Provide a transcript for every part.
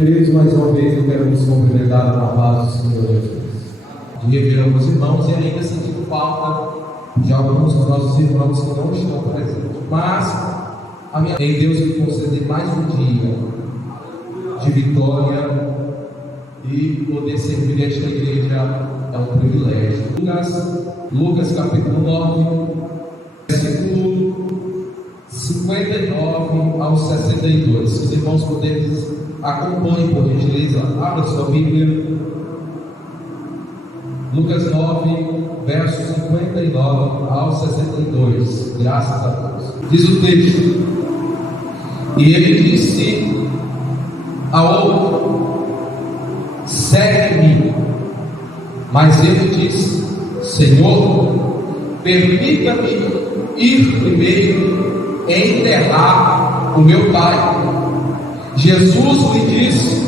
Queridos, mais uma vez eu quero nos cumprimentar na paz do Senhor Jesus. De rever alguns irmãos e ainda sentindo falta de alguns dos nossos irmãos que não estão presentes. Mas em Deus me conceder mais um dia de vitória e poder servir esta igreja é um privilégio. Lucas capítulo 9, versículo 59 ao 62. Se os irmãos puderem, acompanhem por gentileza, abra sua Bíblia. Lucas 9, versos 59 ao 62. Graças a Deus. Diz o texto: E ele disse ao outro: Segue-me. Mas ele disse: Senhor, permita-me ir primeiro e enterrar o meu pai. Jesus lhe disse: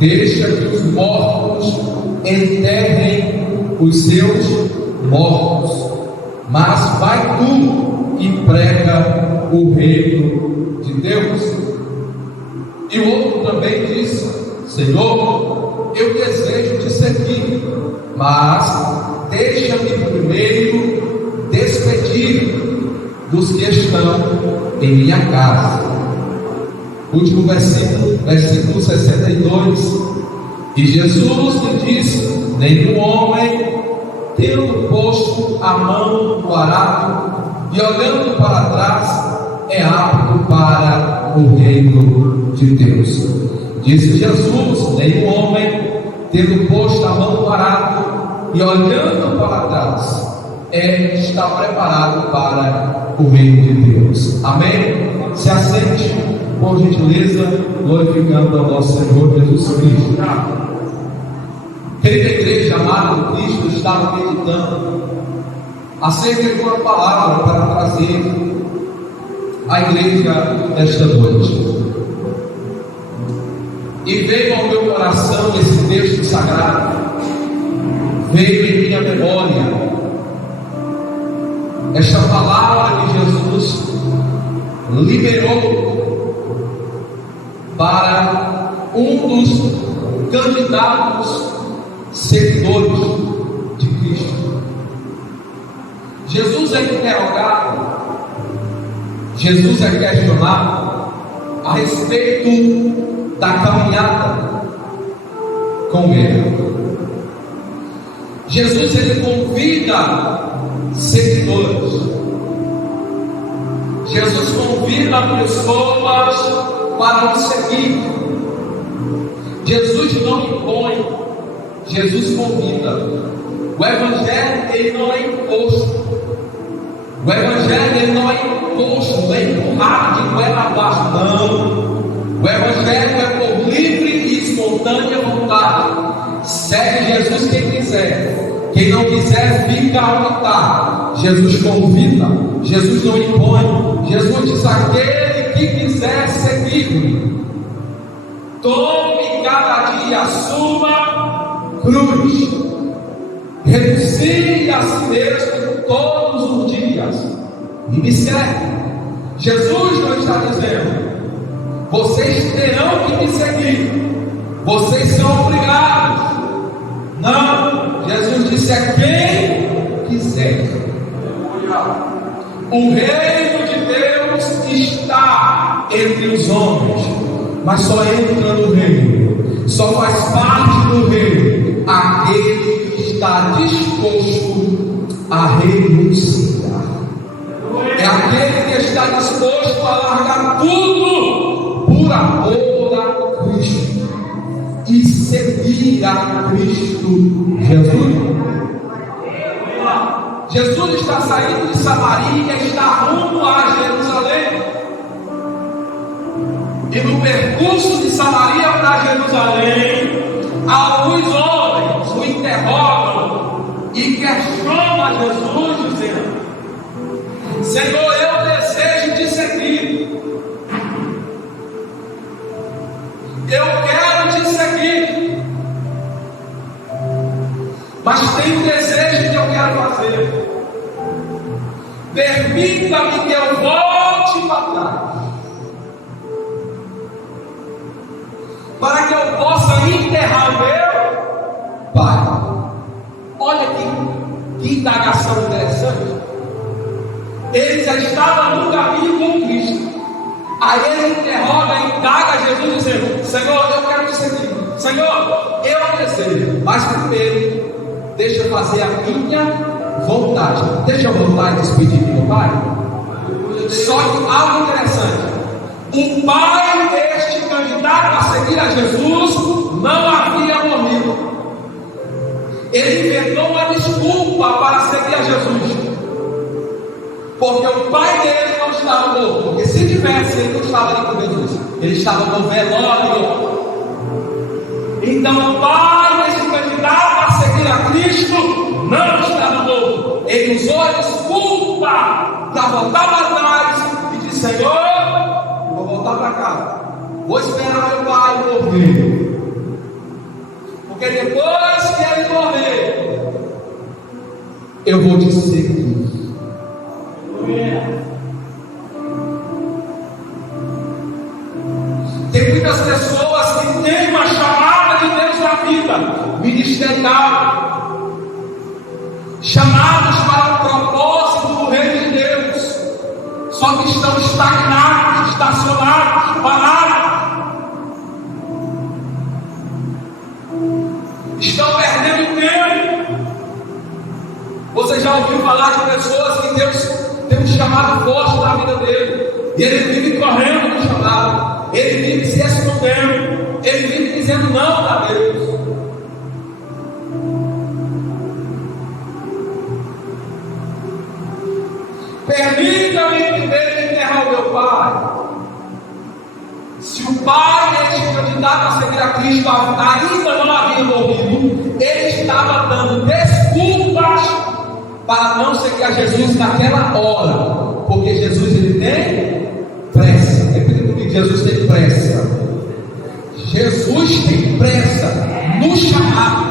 Deixa que os mortos enterrem os seus mortos, mas vai tu e prega o reino de Deus. E o outro também disse: Senhor, eu desejo te seguir, mas deixa-me primeiro despedir dos que estão em minha casa. Último versículo, versículo 62. E Jesus lhe disse: Nenhum homem, tendo posto a mão no arado e olhando para trás, é apto para o reino de Deus. Disse Jesus: Nenhum homem, tendo posto a mão no arado e olhando para trás, está preparado para o reino de Deus. Amém? Se assente, por gentileza, glorificando ao nosso Senhor Jesus Cristo. Querida igreja amada do Cristo, estava meditando acerca de uma palavra para trazer à igreja desta noite. E veio ao meu coração esse texto sagrado, veio em minha memória esta palavra que Jesus liberou para um dos candidatos seguidores de Cristo. Jesus é interrogado, Jesus é questionado a respeito da caminhada com Ele. Jesus, ele convida seguidores. Jesus convida pessoas para o seguir. Jesus não impõe, Jesus convida. O Evangelho, ele não é imposto. O Evangelho, ele não é imposto, não é empurrado de goela abaixo, não. O Evangelho é por livre e espontânea vontade. Segue Jesus quem quiser. Quem não quiser, fica onde está. Jesus convida, Jesus não impõe. Jesus diz: aquele que quiser seguir-me, tome cada dia a sua cruz, renuncie a si mesmo todos os dias e me segue. Jesus não está dizendo: vocês terão que me seguir, vocês são obrigados. Não, Jesus disse: é quem quiser. O reino de Deus está entre os homens, mas só entra no reino, só faz parte do reino aquele que está disposto a renunciar. É aquele que está disposto a largar tudo por amor a Cristo e seguir a Cristo Jesus. Jesus está saindo de Samaria e está rumo a Jerusalém. E no percurso de Samaria para Jerusalém, alguns homens o interrogam e questionam Jesus, dizendo: Senhor, eu desejo te seguir, eu quero te seguir, mas tem um desejo que eu quero fazer. Permita-me que eu volte para trás. para que eu possa enterrar o meu pai. Olha que indagação interessante. Ele já estava no caminho com Cristo. Aí ele interroga, indaga Jesus, dizendo: Senhor, eu quero te seguir. Senhor, eu desejo, mas primeiro deixa eu fazer a minha vontade. Deixa eu voltar e despedir de meu pai. Só que algo interessante: o pai deste candidato a seguir a Jesus não havia morrido. Ele inventou uma desculpa para seguir a Jesus, porque o pai dele não estava morto. Porque se tivesse, ele não estava ali com Jesus, ele estava no velório. Então o pai desse candidato a seguir a Cristo não estava morto. Ele usou a desculpa para voltar para trás e disse: Senhor, eu vou voltar para casa, vou esperar meu pai morrer, porque depois que ele morrer, eu vou te seguir. Tem muitas pessoas que têm uma chamada de Deus na vida ministerial, chamados para o propósito do reino de Deus, só que estão estagnados, estacionados, parados, estão perdendo tempo. Você já ouviu falar de pessoas que Deus tem um chamado forte na vida dele, e ele vive correndo no chamado, ele vive se escondendo, ele vive dizendo não a Deus. Permita-me primeiro enterrar o meu pai. Se o pai deste candidato a seguir a Cristo ainda não havia morrido, ele estava dando desculpas para não seguir a Jesus naquela hora, porque Jesus ele tem pressa. Repita comigo: Jesus tem pressa. Jesus tem pressa no chamado,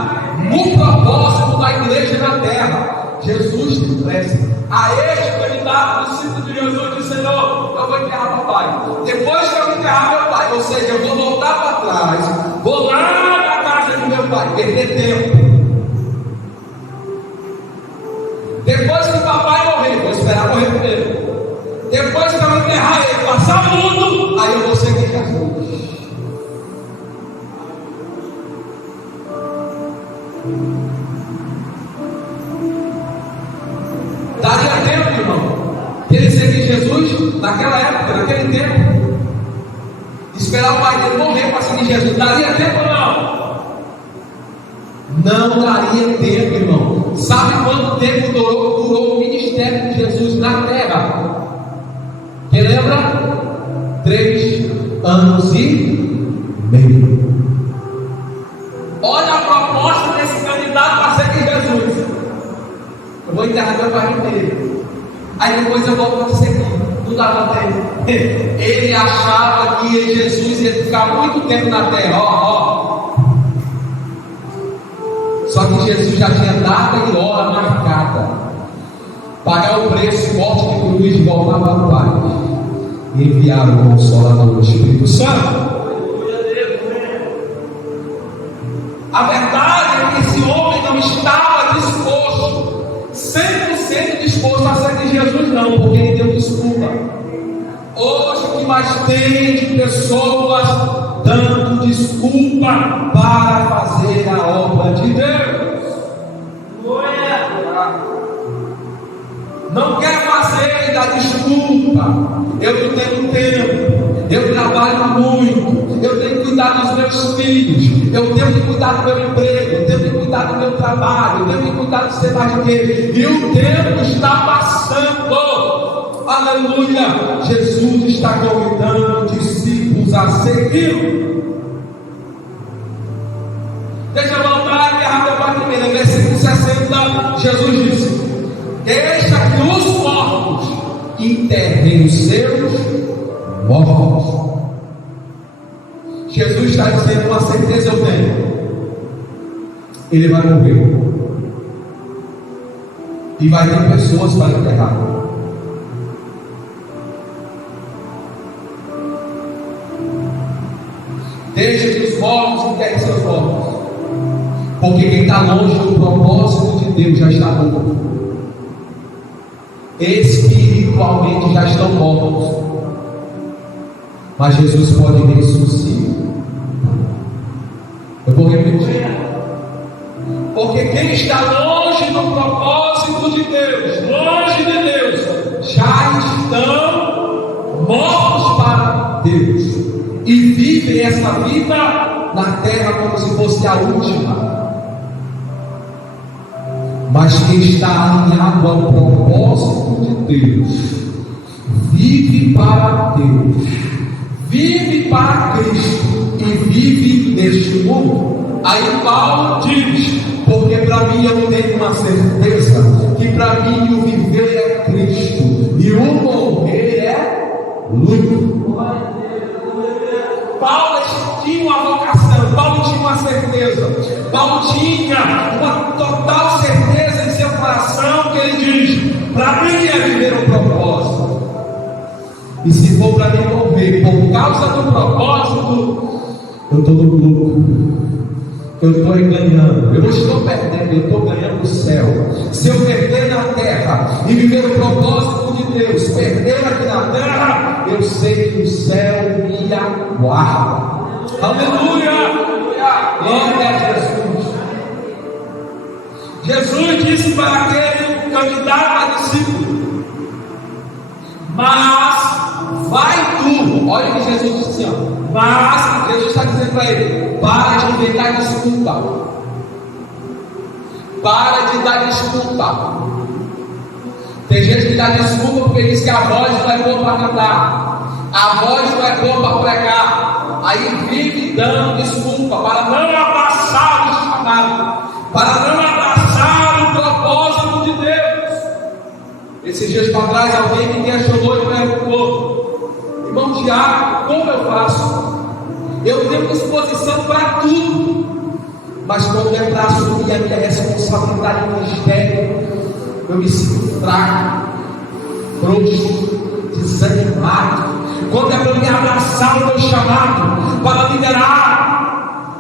no propósito da igreja na terra. Jesus tem pressa. A este candidato, discípulo de Jesus, disse: Senhor, eu vou enterrar meu pai. Depois que eu enterrar meu pai, ou seja, eu vou voltar para trás, vou lá na casa do meu pai, perder tempo. Depois que o papai morrer, vou esperar morrer primeiro. Depois que eu enterrar ele, passar tudo, aí eu vou seguir Jesus. Daria tempo, irmão, que ele seguir Jesus naquela época, naquele tempo, esperar o pai dele morrer para seguir Jesus? Daria tempo ou não? Não daria tempo, irmão. Sabe quanto tempo durou o ministério de Jesus na terra? Quem lembra? 3 anos e meio. Olha a proposta desse candidato para seguir Jesus: eu vou enterrar meu pai inteiro, aí depois eu volto para seguir. Não dava tempo. Ele achava que Jesus ia ficar muito tempo na terra. Só que Jesus já tinha data e hora marcada, pagar o preço, morte de cruz, e voltar para o Pai, e enviar o Consolador, o Espírito Santo. A verdade é que esse homem não estava disposto, 100% disposto a seguir Jesus, não, porque ele deu desculpa. Hoje o que mais tem de pessoas dando desculpa para fazer a obra de Deus. Não quer fazer e dá desculpa: eu não tenho tempo, eu trabalho muito, eu tenho que cuidar dos meus filhos, eu tenho que cuidar do meu emprego, eu tenho que cuidar do meu trabalho, eu tenho que cuidar de ser mais de quê? E o tempo está passando. Aleluia! Jesus está convidando discípulos a seguir. Deixa eu voltar e errar meu pai primeiro. Versículo 60, Jesus disse: deixa que os mortos enterrem os seus mortos. Jesus está dizendo: uma certeza eu tenho, ele vai morrer, e vai ter pessoas para enterrar. Deixa que os mortos enterrem seus mortos. Porque quem está longe do propósito de Deus já está morto. Espiritualmente já estão mortos. Mas Jesus pode ressuscitar. Eu vou repetir. Porque quem está longe do propósito de Deus, longe de Deus, já estão mortos para Deus. E vivem essa vida na terra como se fosse a última. Mas quem está alinhado ao propósito de Deus, vive para Deus, vive para Cristo e vive neste mundo. Aí Paulo diz: porque para mim eu tenho uma certeza, que para mim o viver é Cristo e o morrer é lucro. Paulo tinha uma vocação, Paulo tinha uma certeza, Paulo tinha uma total certeza em seu coração, que ele diz: para mim é viver um propósito, e se for para mim morrer por causa do propósito, eu estou no lucro, eu estou ganhando, eu não estou perdendo, eu estou ganhando o céu. Se eu perder na terra e viver o propósito de Deus, perder aqui na terra, eu sei que o céu me aguarda. Aleluia! Glória a Jesus. Jesus disse para aquele candidato a discípulo: mas vai tu. Olha o que Jesus disse assim, ó. Mas Jesus está dizendo para ele: para de inventar desculpa. Para de dar desculpa. Tem gente que dá desculpa porque diz que a voz não é boa para cantar, a voz não é boa para pregar. Aí vive dando desculpa para não abraçar o chamado, para não abraçar o propósito de Deus. Esses dias para trás alguém me questionou e perguntou: irmão Tiago, como eu faço? Eu tenho disposição para tudo, mas quando é para assumir a minha responsabilidade no ministério, eu me sinto fraco, frouxo, desanimado. Quando é para me abraçar o meu chamado, para liderar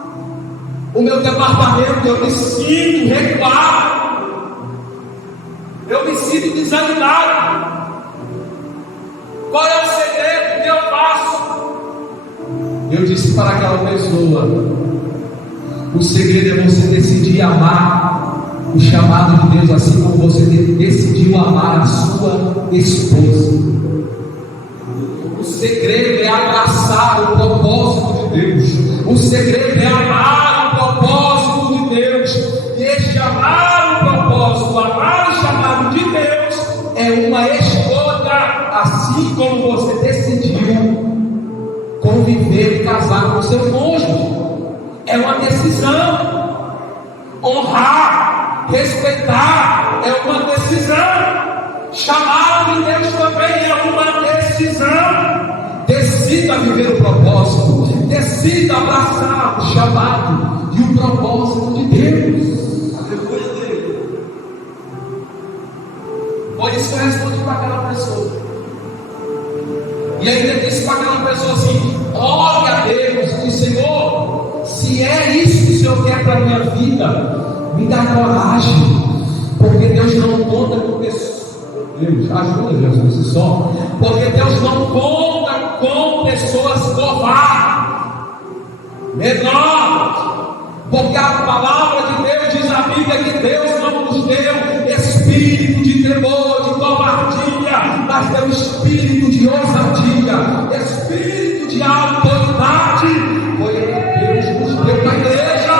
o meu departamento, eu me sinto recuado, eu me sinto desanimado. Qual é o segredo que eu faço? Eu disse para aquela pessoa: o segredo é você decidir amar o chamado de Deus, assim como você decidiu amar a sua esposa. O segredo é abraçar o propósito de Deus. O segredo é amar o propósito de Deus. E este amar o propósito, amar o chamado de Deus, é uma escolha, assim como você decidiu conviver e casar com seu cônjuge. É uma decisão. Honrar, respeitar é uma decisão. Chamado de Deus também é uma decisão. Decida viver o propósito, decida abraçar o chamado e o propósito de Deus. Por isso eu respondi para aquela pessoa. E ainda disse para aquela pessoa assim: ore a Deus, diz: Senhor, se é isso que o Senhor quer para a minha vida, me dá coragem, porque Deus não conta com pessoas. Deus, ajuda, Jesus, se só. Porque Deus não conta com pessoas covardes, menores. Porque a palavra de Deus diz na Bíblia que Deus não nos deu espírito de temor, de covardia, mas deu espírito de ousadia, espírito de autoridade. Foi Deus nos deu na igreja.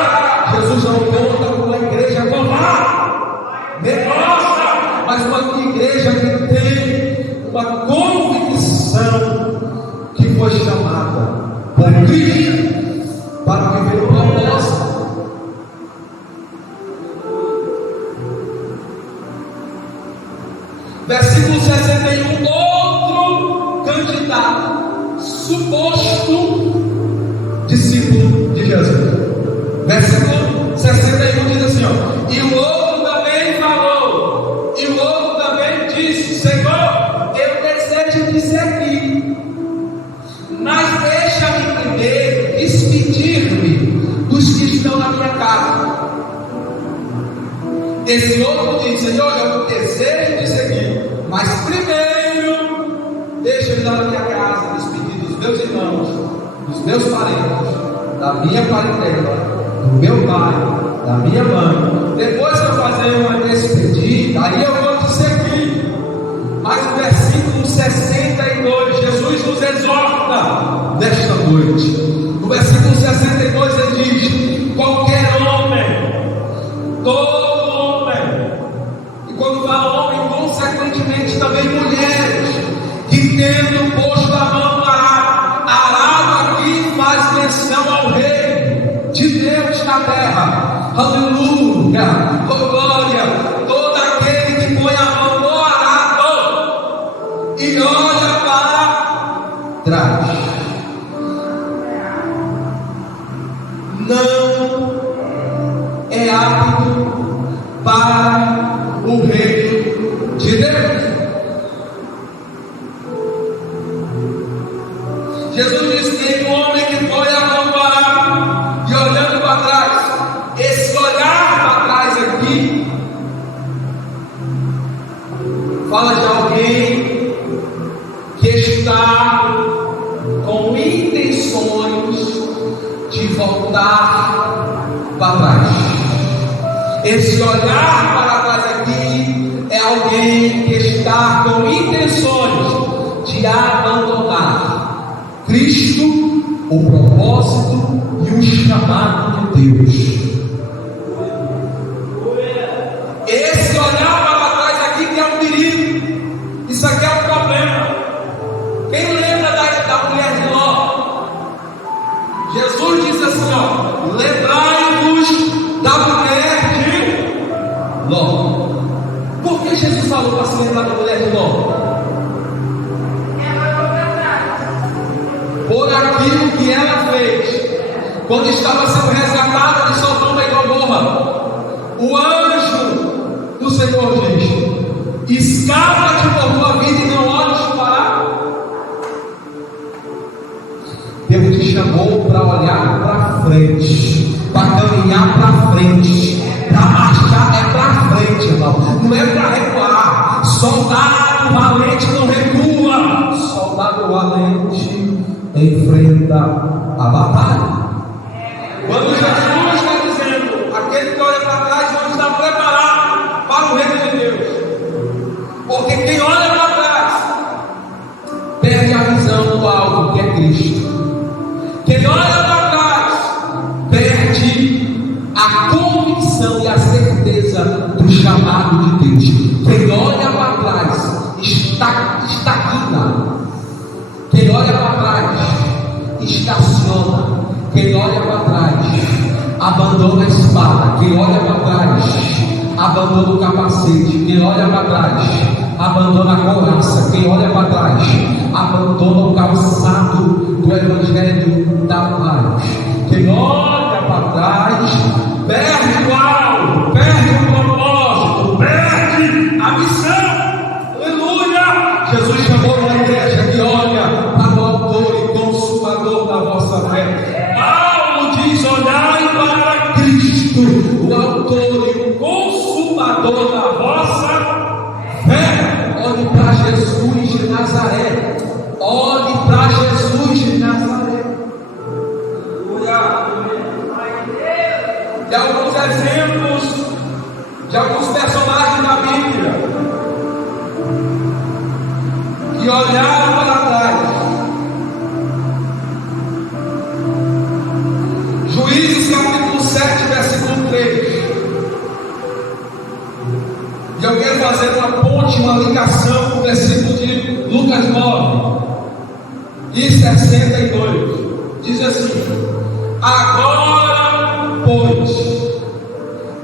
Jesus não conta com uma igreja covarde, menor, mas uma igreja que tem uma convicção que foi chamada por Cristo para viver o propósito. Versículo 61, outro candidato, suposto discípulo de Jesus. Versículo 61 diz assim, ó: e o outro também falou, e o outro também disse: Senhor, eu desejo te seguir, mas deixa-me primeiro despedir Esse outro diz: Senhor, eu desejo de seguir, mas primeiro deixa eu ir na minha casa, despedir dos meus irmãos, dos meus parentes, da minha parentela, do meu pai, da minha mãe. Depois que eu fazer uma despedida, aí eu vou te seguir. Mas o versículo 62, Jesus nos exorta nesta noite. No versículo 62 ele diz: qualquer homem, todo homem, e quando fala homem, consequentemente também mulheres, que tendo posto a mão no arado, arado aqui faz menção ao reino de Deus na terra. Aleluia, oh glória. Todo aquele que põe a mão no arado e olha para trás, não é apto para o reino de Deus. Jesus disse: tem um homem que põe a mão no arado e olhando para trás. Esse olhar para trás aqui fala de alguém que está com intenções de voltar para trás. Esse olhar para trás aqui é alguém que está com intenções de abandonar Cristo, o propósito e o chamado de Deus. Esse olhar para trás aqui que é um perigo. Isso aqui é um problema. Quem lembra da mulher de Ló? Jesus disse assim: ó, lembrai-vos da mulher de Ló. Por que Jesus falou para se lembrar da mulher de Ló? Por aquilo que ela fez quando estava sendo resgatada de Sodoma e Gomorra. O anjo do Senhor diz: escapa-te por tua vida e não olhes para. Deus te chamou para olhar para frente, para caminhar para frente, para marchar é para frente, irmão. Não é para recuar. Soldado valente não recua. Soldado valente enfrenta a batalha. Quando Jesus está dizendo: aquele que olha para trás não está preparado para o reino de Deus, porque quem olha para trás perde a visão do alto que é Cristo. Quem olha para trás perde a convicção e a certeza do chamado de Deus. Quem olha para trás estagna. Quem olha para trás estaciona. Quem olha para trás abandona a espada. Quem olha para trás abandona o capacete. Quem olha para trás abandona a couraça. Quem olha para trás abandona o calçado do evangelho da paz. Quem olha para trás perde o alvo, perde o propósito, perde a missão. Aleluia! Jesus chamou uma igreja que olha para o autor e consumador da vossa fé. Paulo diz: olhai para Cristo, o autor e o consumador da vossa fé. Olhe para Jesus de Nazaré. Olhe para Jesus de Nazaré. E alguns exemplos de alguns personagens da Bíblia que olharam para trás. Juízes capítulo 7, versículo 3. E eu quero fazer uma ponte, uma ligação com o versículo de Lucas 9 e 62. Diz assim: agora, pois,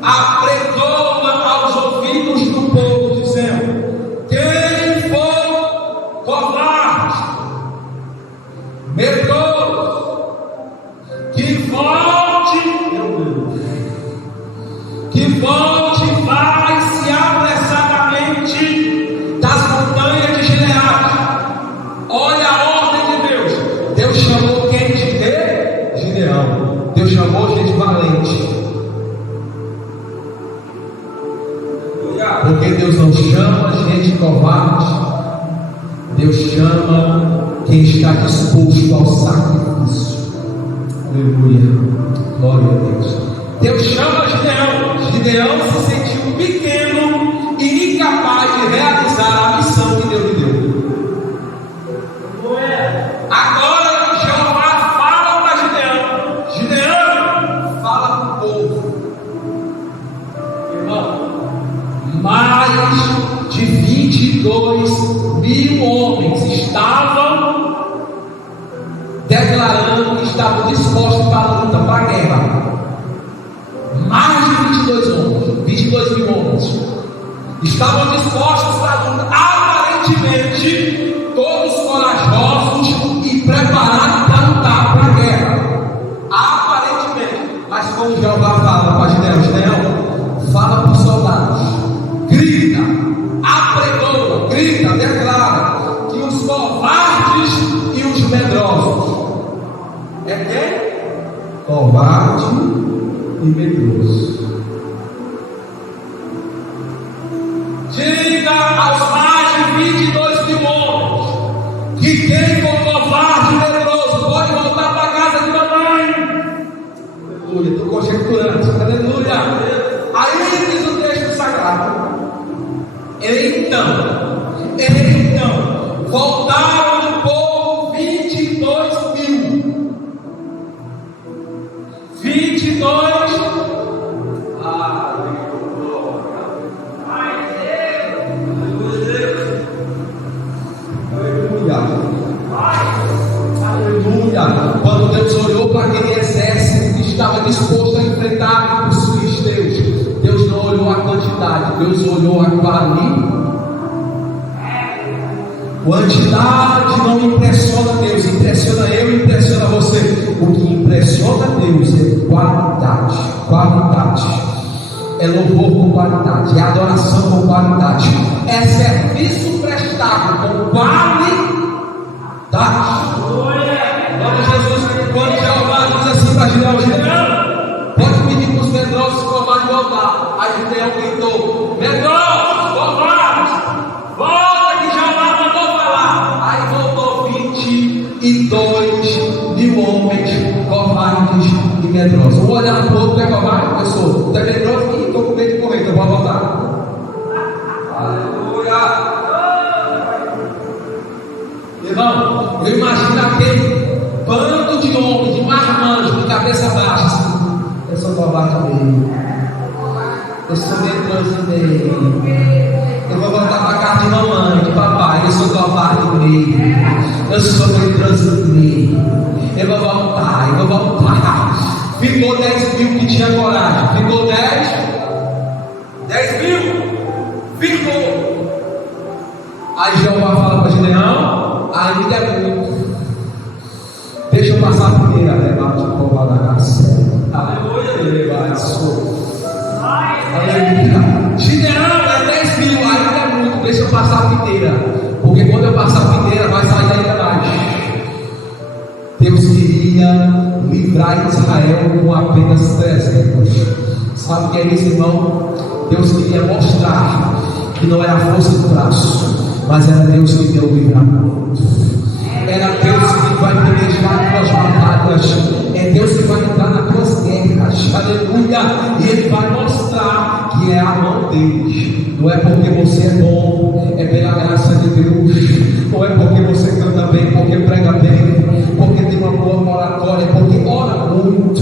apregoa aos ouvidos do povo, dizendo: quem for covarde, medroso, que volte, vai-se apressadamente das montanhas de Gileade. Olha a ordem de Deus. Deus chamou quem de Gideão. Deus chamou gente valente. Deus não chama gente covarde, Deus chama quem está disposto ao sacrifício. Aleluia, glória a Deus. Deus chama Gideão. Gideão se sentiu pequeno e incapaz de realizar a missão que Deus lhe deu. Agora Jeová fala para Gideão: Gideão, fala para o povo. Irmão, mais de 22.000 homens estavam declarando que estavam dispostos para a luta, para a guerra. Mais de 22.000 homens estavam dispostos para a luta, aparentemente todos corajosos e preparados para lutar, para a guerra, aparentemente. Mas quando Jeová fala para Gideão, fala para os soldados, grita, apregoa, grita, declara que os covardes e os medrosos é quem? Covarde e medroso. Diga aos mais de 22.000 homens que quem for covarde e medroso pode voltar para a casa de mamãe. Aleluia, estou conjecturando, aleluia. Aí diz o texto sagrado: então voltaram do povo 22.000. 22. Aleluia. Quando Deus olhou para aquele exército que estava disposto a enfrentar os filisteus, Deus não olhou a quantidade, Deus olhou a qualidade. Quantidade não impressiona Deus, impressiona eu e impressiona você. O que impressiona Deus é qualidade. Qualidade é louvor com qualidade, é adoração com qualidade, é serviço prestado com qualidade. Quando Jeová diz assim para Gideão, pode pedir para os medrosos covardes voltar. Aí Gideão gritou: medrosos, covardes, volta que Jeová mandou falar. Aí voltou 22.000 homens covardes e medrosos. Um olhar para o outro, é covarde? Eu sou. Tu é medroso e estou com medo de correr, então vou voltar. Aleluia. Irmão, eu imagino aquele bando de homens, de marmanjos, de cabeça baixa, assim. Eu sou covarde mesmo. Eu sou medroso mesmo. Eu vou voltar para casa de mamãe, de papai. Eu sou covarde mesmo. Eu sou medroso mesmo. Eu vou voltar. Ficou 10.000 que tinha coragem. Ficou 10.000. Ficou. Aí Jeová fala para Gideão: ainda é muito. Deixa eu passar a primeira, levante o povo da graça. Aleluia, aleluia. Gideão é 10.000, ainda é muito. Deixa eu passar a primeira, porque quando eu passar a primeira, vai sair ainda mais. Deus queria livrar Israel com apenas 300. Sabe o que é isso, irmão? Deus queria mostrar que não era a força do braço, mas era Deus que deu o livramento. Era Deus que vai pelejar tuas batalhas. É Deus que vai entrar nas tuas guerras. Aleluia. E Ele vai mostrar que é a mão dele. Não é porque você é bom, é pela graça de Deus. Não é porque você canta bem, porque prega bem, porque tem uma boa oratória, porque ora muito.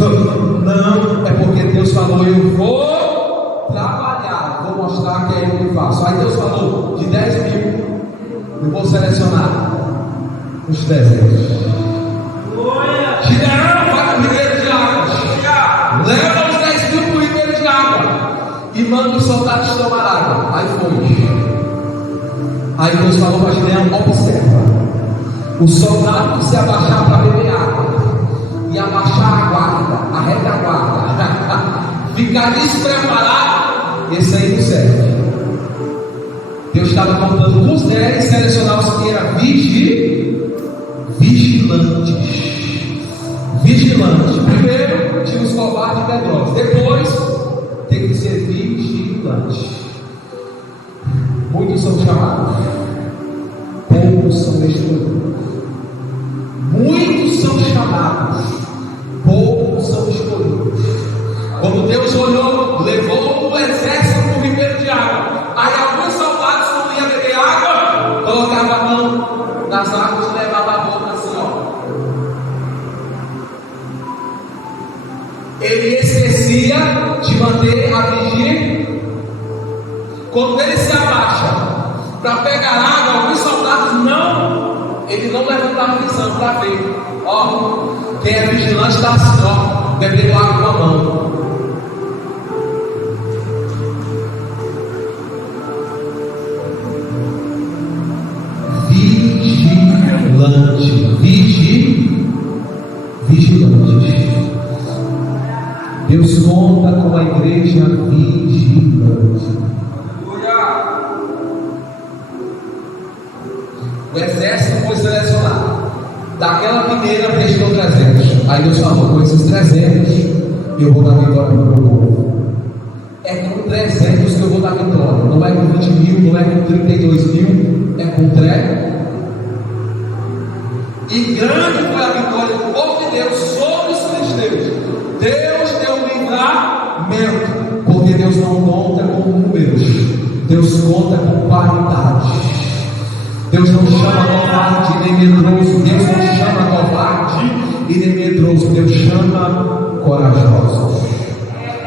Não, é porque Deus falou: eu vou trabalhar, vou mostrar que é eu que faço. Aí Deus falou: de 10.000 eu vou selecionar os 300. Gideão, vai para o ribeiro de água. Leva os 10.000 para o ribeiro de água e manda os soldados tomar água. Aí foi. Aí Deus falou para Gideão: observa, o soldado se abaixar para beber água e abaixar a guarda, a retaguarda, ficar despreparado, esse aí não serve. Deus estava contando com os 10 e selecionar os que eram vigilantes. Primeiro tinha os covardes e medrosos, depois tem que ser vigilantes. Muitos são chamados, poucos são escolhidos. Muitos são chamados, poucos são escolhidos. Quando Deus olhou, levou o exército para o ribeiro de água. Aí alguns soldados não iam beber água, colocavam a mão nas águas e levavam a boca assim, ó. Ele esquecia de manter a vigia. Quando ele se abaixa para pegar água, alguns soldados ele não levantava a visão para ver. Ó, quem é vigilante está assim, ó, bebendo água com a mão. Vigilante. Deus conta com a igreja vigilante. O exército foi selecionado. Daquela primeira restou 300. Aí Deus falou: com esses 300 eu vou dar vitória para o meu povo. É com 300 que eu vou dar vitória. Não é com 20 mil, não é com 32 mil, é com 300. E grande foi a vitória do povo de Deus sobre os filisteus. Deus deu um livramento, porque Deus não conta com números, Deus conta com qualidade. Deus não chama covarde nem medroso. Deus não chama covarde e nem medroso. Deus chama corajosos.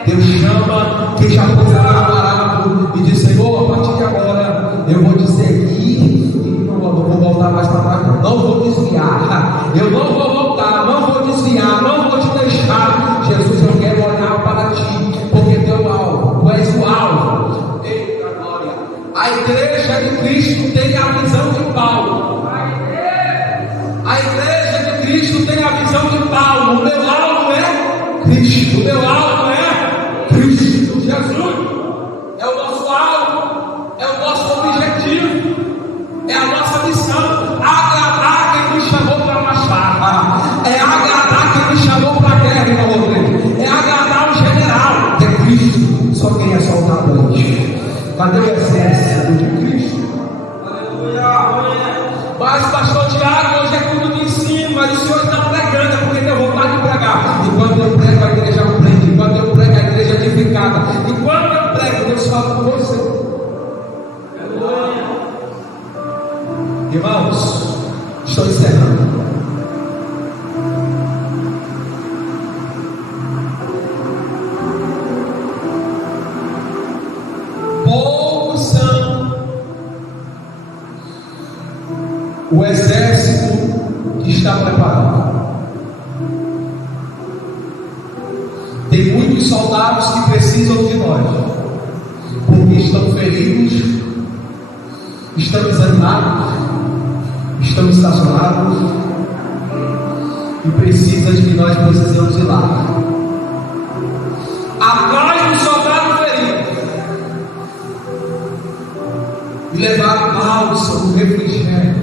Deus chama quem já foi preparado e diz: Senhor, a partir de agora eu vou te seguir e não vou voltar mais para trás. Não vou desviar. Eu não vou voltar, não vou desviar, não vou te deixar. Jesus, eu quero olhar para ti, porque teu alvo, tu és o alvo. Eita glória! A igreja de Cristo tem a visão de Paulo. A igreja de Cristo tem a visão de Paulo. O meu alvo é Cristo. O meu alvo é Cristo Jesus. É o nosso alvo, é o nosso objetivo, é a nossa missão. Agradar quem nos chamou para marchar, é agradar quem nos chamou para a guerra, é agradar o general, é Cristo. Só quem é soldado hoje. Cadê o exército de Cristo? Mas pastor Tiago, hoje é tudo de ensino, mas o senhor está pregando, é porque tem vontade de pregar. E quando eu prego, a igreja aprende. E quando eu prego, a igreja é edificada. E quando eu prego, Deus fala com você. Irmãos, estou encerrando. Poucos são o exército que está preparado. Tem muitos soldados que precisam de nós, porque estão feridos, estão desanimados, estão estacionados e precisam de que nós precisamos ir lá. Atrás do soldado ferido e levar bálsamo, refrigério,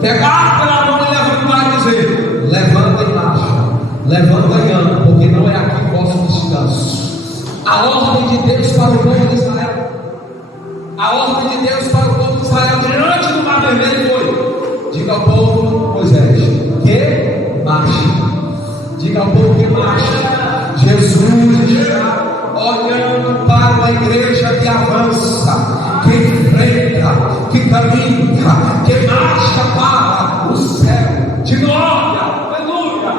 pegar pela mão e levantar e dizer: levanta e marcha, levanta e anda, porque não é aqui o vosso descanso. A ordem de Deus para o povo de Israel, a ordem de Deus para o povo de Israel diante do mar vermelho foi: diga ao povo, Moisés, que marche. Diga ao povo que marche. Jesus está olhando para uma igreja que avança, que enfrenta, que caminha, que marcha para o céu de glória. Aleluia.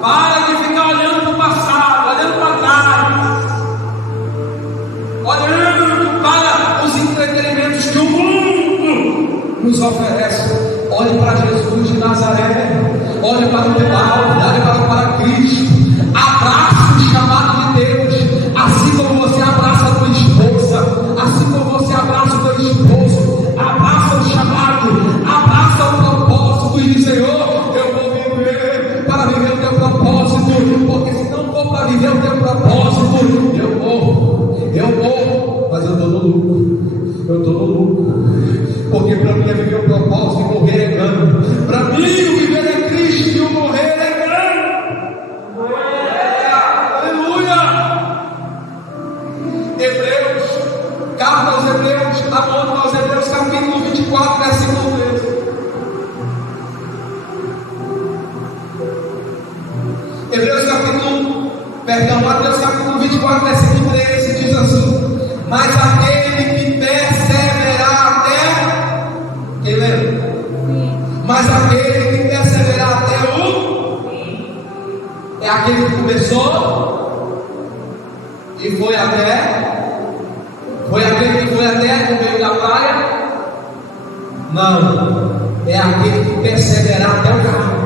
Para de ficar olhando para o passado, olhando para trás, olhando para os entretenimentos que o mundo nos oferece. Olhe para Jesus de Nazaré, olhe para o teu alvo, olhe para Cristo. Abraça o chamado de Deus, assim como você abraça a tua esposa, assim como você abraça o teu esposo. Abraça o chamado, abraça o propósito e diz: Senhor, eu vou viver para viver o teu propósito, porque se não for para viver o teu propósito, eu morro, mas eu estou no lucro, porque para mim é viver o propósito e morrer é ganho. Para mim o viver é Cristo e o morrer é ganho. Aleluia. Hebreus 24, versículo 13 diz assim: mas aquele que perseverar até, quem lembra? Mas aquele que perseverar até o, é aquele que começou e foi aquele que foi até no meio da praia? Não, é aquele que perseverar até o carro.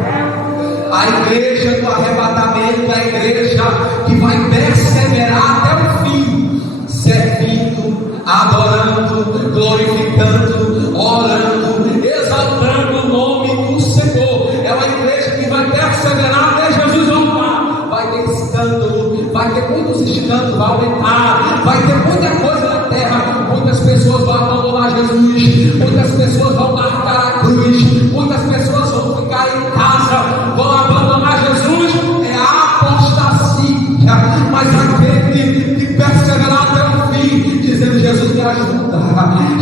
A igreja do arrebatamento é a igreja que vai perseverar até o fim, servindo, adorando, glorificando, orando, exaltando o nome do Senhor. É uma igreja que vai perseverar até Jesus voltar. Vai ter escândalo, vai ter muitos escândalos, vai aumentar, vai ter muita coisa na terra. Muitas pessoas vão abandonar Jesus, muitas pessoas vão marcar a cruz, muitas pessoas vão ficar em casa, vão abandonar Jesus. É a apostasia, mas aquele que perseverar até o fim, dizendo: Jesus me ajuda,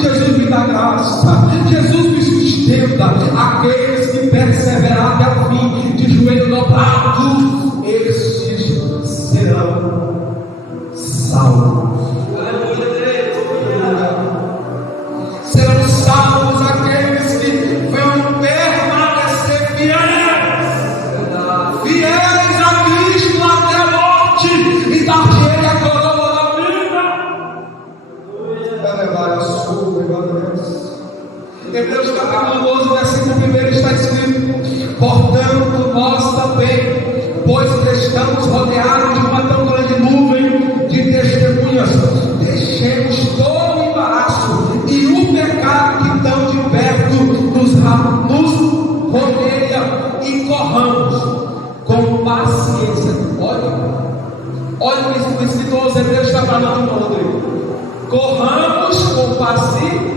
Jesus me dá graça, Jesus me sustenta. Aqueles que perseverar até o fim, de joelho dobrado, estes serão salvos. Serão salvos aqueles que vão permanecer fiéis a Cristo até a morte, e dar-lhe Ele a coroa da vida. Vai levar a sua, glória a Deus. Hebreus capítulo 12, versículo 1 está escrito: portanto, nós também, pois que estamos rodeados de uma tão grande nuvem de testemunhas, deixemos todo o embaraço e o pecado que tão de perto nos rodeia, e corramos com paciência. Olha o que o escritor aos Hebreus está falando, Rodrigo. Corramos com paciência.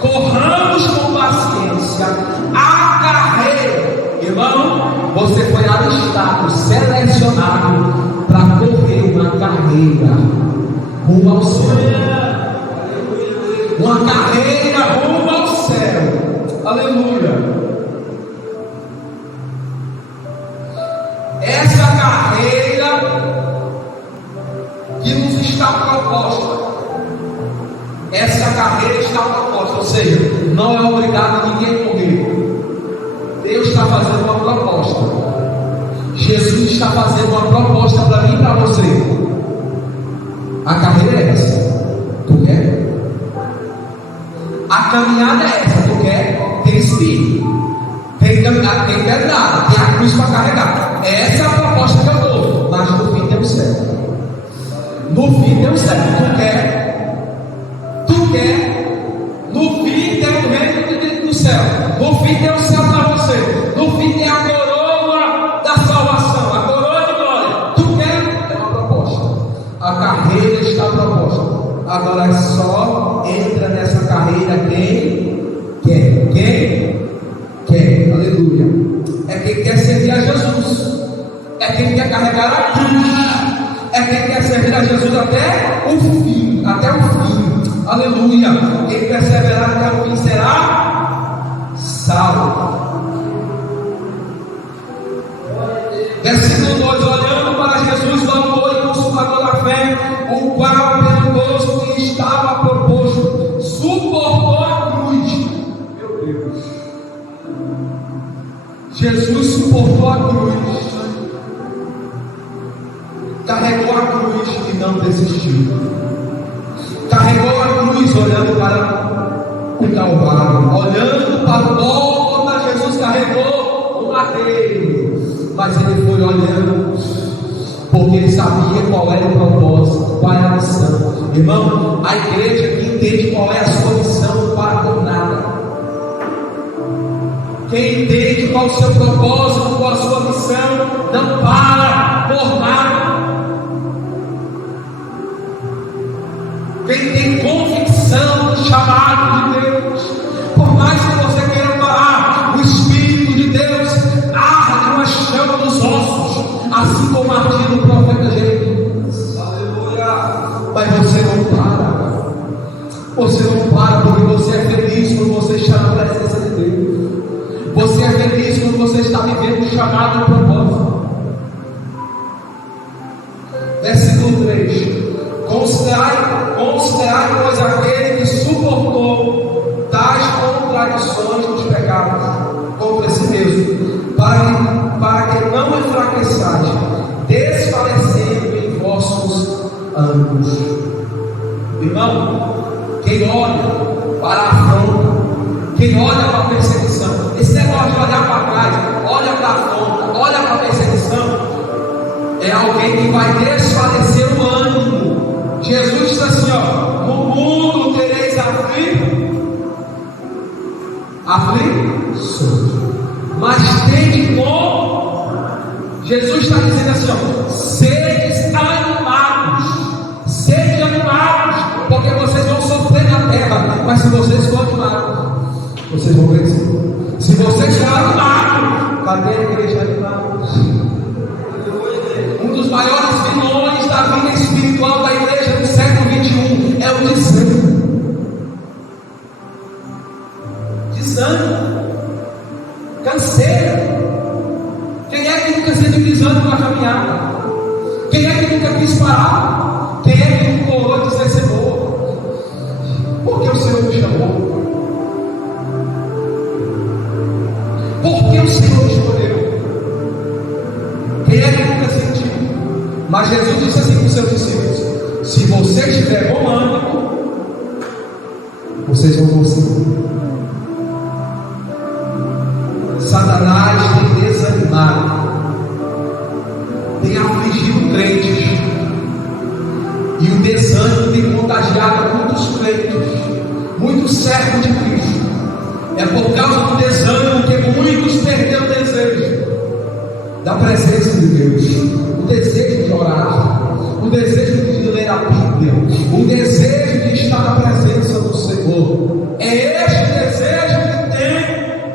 Corramos com paciência a carreira. Irmão, você foi alistado, selecionado para correr uma carreira rumo ao céu. Uma carreira rumo ao céu. Aleluia. Essa carreira que nos está proposta, essa carreira está proposta, ou seja, não é obrigado ninguém a correr. Deus está fazendo uma proposta. Jesus está fazendo uma proposta para mim e para você. A carreira é essa. Tu quer? A caminhada é essa. Tu quer? Tem espírito. Tem pedrada, tem a cruz para carregar. Essa é a proposta que eu dou. Mas no fim tem o céu. No fim tem o céu. Tu quer? Tu quer? No fim tem o reino do céu. No fim tem o céu para você. No fim tem a coroa da salvação, a coroa de glória. Tu quer? É uma proposta. A carreira está proposta. Agora só entra nessa carreira quem quer. Quem quer. Aleluia. É quem quer servir a Jesus. É quem quer carregar a cruz. É quem quer servir a Jesus até o fim. Até o fim. Aleluia. Quem perseverar até o fim será salvo. Versículo 2: olhando para Jesus, o autor e consumador da fé, o qual, pelo gosto que estava proposto, suportou a cruz. Meu Deus. Jesus suportou a cruz, carregou a cruz e não desistiu. Carregou a cruz olhando para o Calvário, olhando para o Gólgota. Jesus carregou o madeiro, mas ele foi olhando, porque ele sabia qual era o propósito, qual era a missão. Irmão, a igreja que entende qual é a sua missão não para por nada. Quem entende qual é o seu propósito, qual a sua missão, não para por nada. Quem tem convicção do chamado de Deus, por mais que você queira parar, o Espírito de Deus arde uma chama dos ossos, assim como ardia no profeta Jeremias. Mas você não para. Você não para porque você é feliz quando você está na presença de Deus. Você é feliz quando você está vivendo o chamado e o propósito. quem olha para a afronta, quem olha para a perseguição, esse negócio de olhar para trás, olha para a afronta, olha para a perseguição, é alguém que vai desfalecer o ânimo. Jesus diz assim: ó, no mundo tereis aflições, mas tende bom. Jesus está dizendo assim: ó, sedes animados, porque vocês vão sofrer na terra, mas se vocês forem animados, vocês vão vencer. Se vocês forem animados, cadê a igreja animada? Um dos maiores vilões da vida espiritual da igreja do século XXI é o desânimo, canseira. Quem é que nunca sentiu desânimo na caminhada? Quem é que nunca quis parar? Quem é que nunca orou dizer: Senhor, por que o Senhor me chamou? Por que o Senhor me escolheu? Quem é que nunca sentiu? Mas Jesus disse assim para os seus discípulos: se vocês tiverem bom ânimo, vocês vão conseguir. Satanás tem desanimado, tem afligido crentes, e o desânimo tem contagiado muitos crentes, muitos servos de Cristo. É por causa do desânimo que muitos perderam o desejo da presença de Deus, o desejo de orar, o desejo de ler a Bíblia, o desejo de estar na presença do Senhor. É este desejo que tem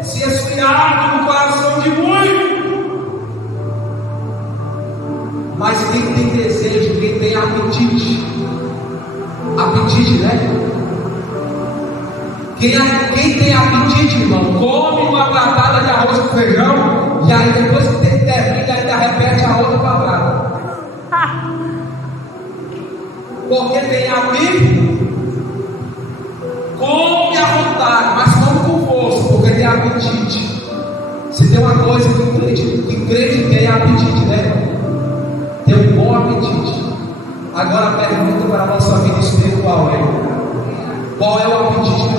se esfriado no coração de muitos. Mas quem tem desejo, quem tem apetite, né? Quem tem apetite, irmão, come uma pratada de arroz com feijão, e aí depois que termina, ainda repete a outra palavra. Porque tem apetite, come à vontade, mas come com força, porque tem apetite. Se tem uma coisa que crente tem apetite, né? Tem um bom apetite. Agora a pergunta para a nossa vida espiritual é: qual é o apetite que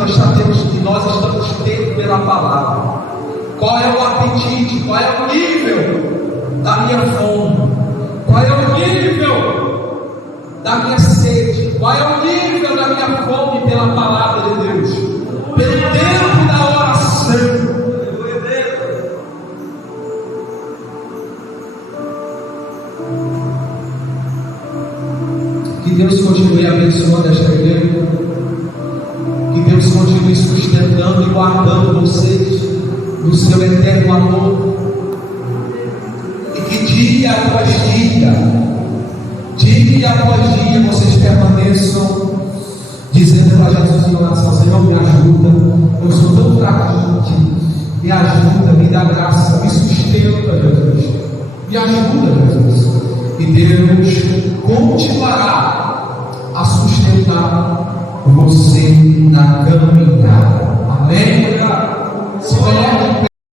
nós estamos tendo pela palavra? Qual é o apetite? Qual é o nível da minha fome? Qual é o nível da minha sede? Qual é o nível da minha fome pela palavra de Deus? Pelo tempo da oração? Que Deus continue abençoando esta igreja. Que Deus continue sustentando e guardando vocês no seu eterno amor. E que dia após dia, vocês permaneçam dizendo para Jesus em oração: Senhor, me ajuda, eu sou tão fraquinho, me ajuda, me dá graça, me sustenta, Jesus, me ajuda, Jesus. E Deus continuará a sustentar você na caminhada.